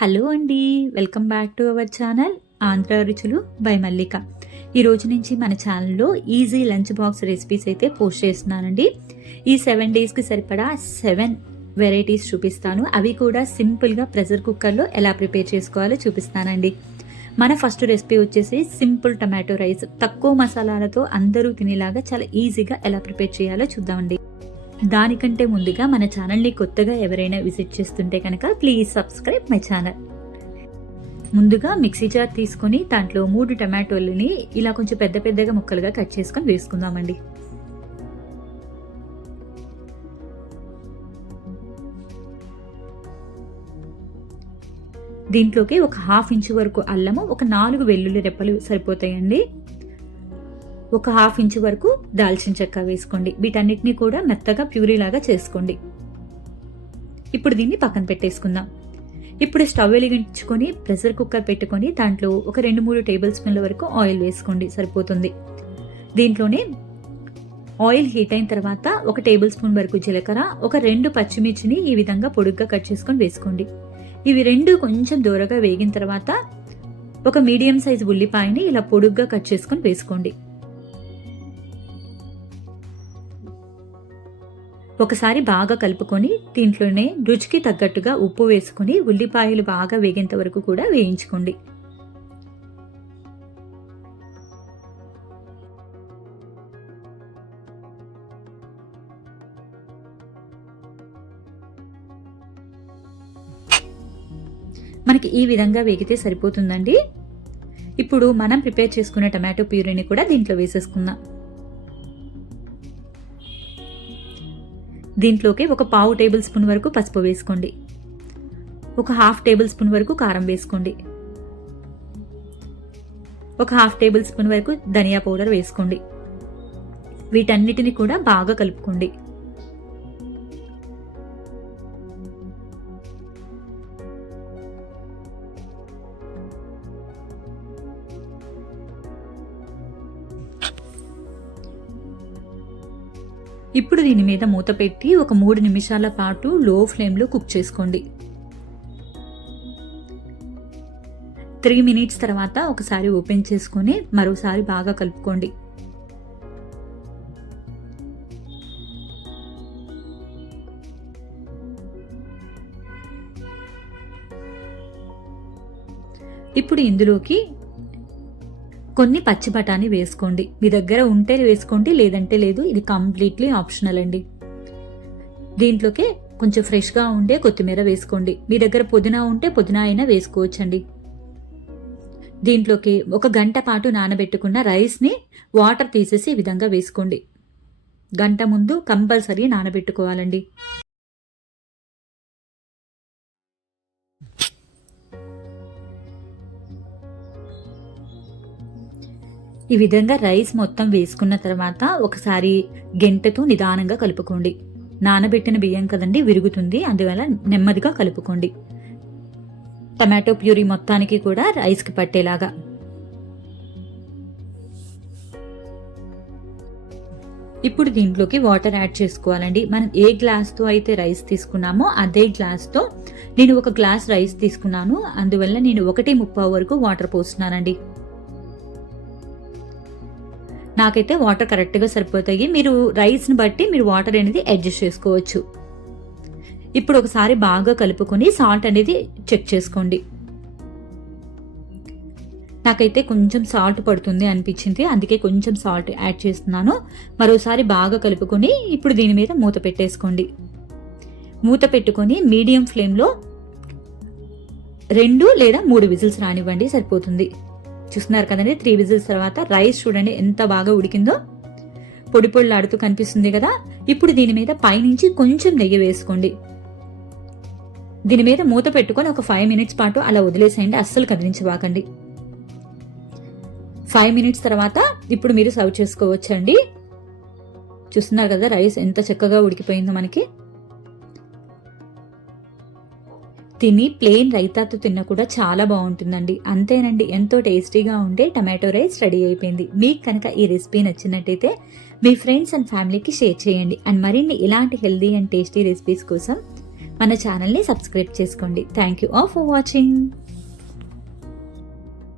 Hello అండి, welcome back to our channel Andhra రుచులు by మల్లిక. ఈ రోజు నుంచి మన ఛానల్లో ఈజీ లంచ్ బాక్స్ రెసిపీస్ అయితే పోస్ట్ చేస్తున్నానండి. ఈ 7 డేస్కి సరిపడా 7 వెరైటీస్ చూపిస్తాను. అవి కూడా సింపుల్గా ప్రెషర్ కుక్కర్లో ఎలా ప్రిపేర్ చేసుకోవాలో చూపిస్తానండి. మన ఫస్ట్ రెసిపీ వచ్చేసి సింపుల్ టమాటో రైస్. తక్కువ మసాలాలతో అందరూ తినేలాగా చాలా ఈజీగా ఎలా ప్రిపేర్ చేయాలో చూద్దామండి. దానికంటే ముందుగా మన ఛానల్ని కొత్తగా ఎవరైనా విజిట్ చేస్తుంటే కనుక ప్లీజ్ సబ్స్క్రైబ్ మై ఛానల్. ముందుగా మిక్సీ జార్ తీసుకొని దాంట్లో 3 టమాటోలని ఇలా కొంచెం పెద్ద పెద్దగా ముక్కలుగా కట్ చేసుకొని వేసుకుందామండి. దీంట్లోకి ఒక 1/2 ఇంచు వరకు అల్లము, ఒక 4 వెల్లుల్లి రెప్పలు సరిపోతాయండి. ఒక 1/2 ఇంచు వరకు దాల్చిన చెక్క వేసుకోండి. వీటన్నిటిని కూడా మెత్తగా ప్యూరీ లాగా చేసుకోండి. ఇప్పుడు దీన్ని పక్కన పెట్టేసుకుందాం. ఇప్పుడు స్టవ్ వెలిగించుకొని ప్రెషర్ కుక్కర్ పెట్టుకొని దాంట్లో ఒక 2-3 టేబుల్ స్పూన్ల వరకు ఆయిల్ వేసుకోండి, సరిపోతుంది. దీంట్లోనే ఆయిల్ హీట్ అయిన తర్వాత ఒక టేబుల్ స్పూన్ వరకు జీలకర్ర, ఒక 2 పచ్చిమిర్చిని ఈ విధంగా పొడుగ్గా కట్ చేసుకొని వేసుకోండి. ఇవి 2 కొంచెం దూరగా వేగిన తర్వాత ఒక మీడియం సైజ్ ఉల్లిపాయని ఇలా పొడుగ్గా కట్ చేసుకొని వేసుకోండి. ఒకసారి బాగా కలుపుకొని దీంట్లోనే రుచికి తగ్గట్టుగా ఉప్పు వేసుకొని ఉల్లిపాయలు బాగా వేగేంత వరకు కూడా వేయించుకోండి. మనకి ఈ విధంగా వేగితే సరిపోతుందండి. ఇప్పుడు మనం ప్రిపేర్ చేసుకున్న టమాటో ప్యూరీని కూడా దీంట్లో వేసేసుకుందాం. దీంట్లోకి ఒక 1/2 టేబుల్ స్పూన్ వరకు పసుపు వేసుకోండి. ఒక 1/2 టేబుల్ స్పూన్ వరకు కారం వేసుకోండి. ఒక 1/2 టేబుల్ స్పూన్ వరకు ధనియా పౌడర్ వేసుకోండి. వీటన్నిటిని కూడా బాగా కలుపుకోండి. ఇప్పుడు దీని మీద మూత పెట్టి ఒక 3 నిమిషాల పాటు లో ఫ్లేమ్లో కుక్ చేసుకోండి. 3 మినిట్స్ తర్వాత ఒకసారి ఓపెన్ చేసుకొని మరోసారి బాగా కలుపుకోండి. ఇప్పుడు ఇందులోకి కొన్ని పచ్చి బఠానీ వేసుకోండి. మీ దగ్గర ఉంటే వేసుకోండి, లేదంటే లేదు. ఇది కంప్లీట్లీ ఆప్షనల్ అండి. దీంట్లోకి కొంచెం ఫ్రెష్గా ఉండే కొత్తిమీర వేసుకోండి. మీ దగ్గర పుదీనా ఉంటే పుదీనా అయినా వేసుకోవచ్చండి. దీంట్లోకి 1 గంట పాటు నానబెట్టుకున్న రైస్ని వాటర్ తీసేసి ఈ విధంగా వేసుకోండి. గంట ముందు కంపల్సరీ నానబెట్టుకోవాలండి. ఈ విధంగా రైస్ మొత్తం వేసుకున్న తర్వాత ఒకసారి గెంటెతో నిదానంగా కలుపుకోండి. నానబెట్టిన బియ్యం కదండి, విరుగుతుంది. అందువల్ల నెమ్మదిగా కలుపుకోండి. టమాటో ప్యూరీ మొత్తానికి కూడా రైస్కి పట్టేలాగా. ఇప్పుడు దీంట్లోకి వాటర్ యాడ్ చేసుకోవాలండి. మనం ఏ గ్లాస్తో అయితే రైస్ తీసుకున్నామో అదే గ్లాస్తో నేను 1 గ్లాస్ రైస్ తీసుకున్నాను. అందువల్ల నేను 1:30 వరకు వాటర్ పోస్తున్నానండి. నాకైతే వాటర్ కరెక్ట్గా సరిపోతాయి. మీరు రైస్ని బట్టి మీరు వాటర్ అనేది అడ్జస్ట్ చేసుకోవచ్చు. ఇప్పుడు ఒకసారి బాగా కలుపుకొని సాల్ట్ అనేది చెక్ చేసుకోండి. నాకైతే కొంచెం సాల్ట్ పడుతుంది అనిపించింది, అందుకే కొంచెం సాల్ట్ యాడ్ చేస్తున్నాను. మరోసారి బాగా కలుపుకొని ఇప్పుడు దీని మీద మూత పెట్టేసుకోండి. మూత పెట్టుకొని మీడియం ఫ్లేమ్లో 2 లేదా 3 విజిల్స్ రానివ్వండి, సరిపోతుంది. చూస్తున్నారు కదండి, 3 విజిల్స్ తర్వాత రైస్ చూడండి ఎంత బాగా ఉడికిందో. పొడి పొడిలాడుతూ కనిపిస్తుంది కదా. ఇప్పుడు దీని మీద పైనుంచి కొంచెం నెయ్యి వేసుకోండి. దీని మీద మూత పెట్టుకొని ఒక 5 మినిట్స్ పాటు అలా వదిలేసేయండి, అస్సలు కదిలించబాకండి. 5 మినిట్స్ తర్వాత ఇప్పుడు మీరు సర్వ్ చేసుకోవచ్చండి. చూస్తున్నారు కదా రైస్ ఎంత చక్కగా ఉడికిపోయిందో మనకి. తిని ప్లెయిన్ రైతాతో తిన్నా కూడా చాలా బాగుంటుందండి. అంతేనండి, ఎంతో టేస్టీగా ఉండే టమాటో రైస్ రెడీ అయిపోయింది. మీకు కనుక ఈ రెసిపీ నచ్చినట్టయితే మీ ఫ్రెండ్స్ అండ్ ఫ్యామిలీకి షేర్ చేయండి. అండ్ మరిన్ని ఇలాంటి హెల్దీ అండ్ టేస్టీ రెసిపీస్ కోసం మన ఛానల్ని సబ్స్క్రైబ్ చేసుకోండి. Thank you all for watching.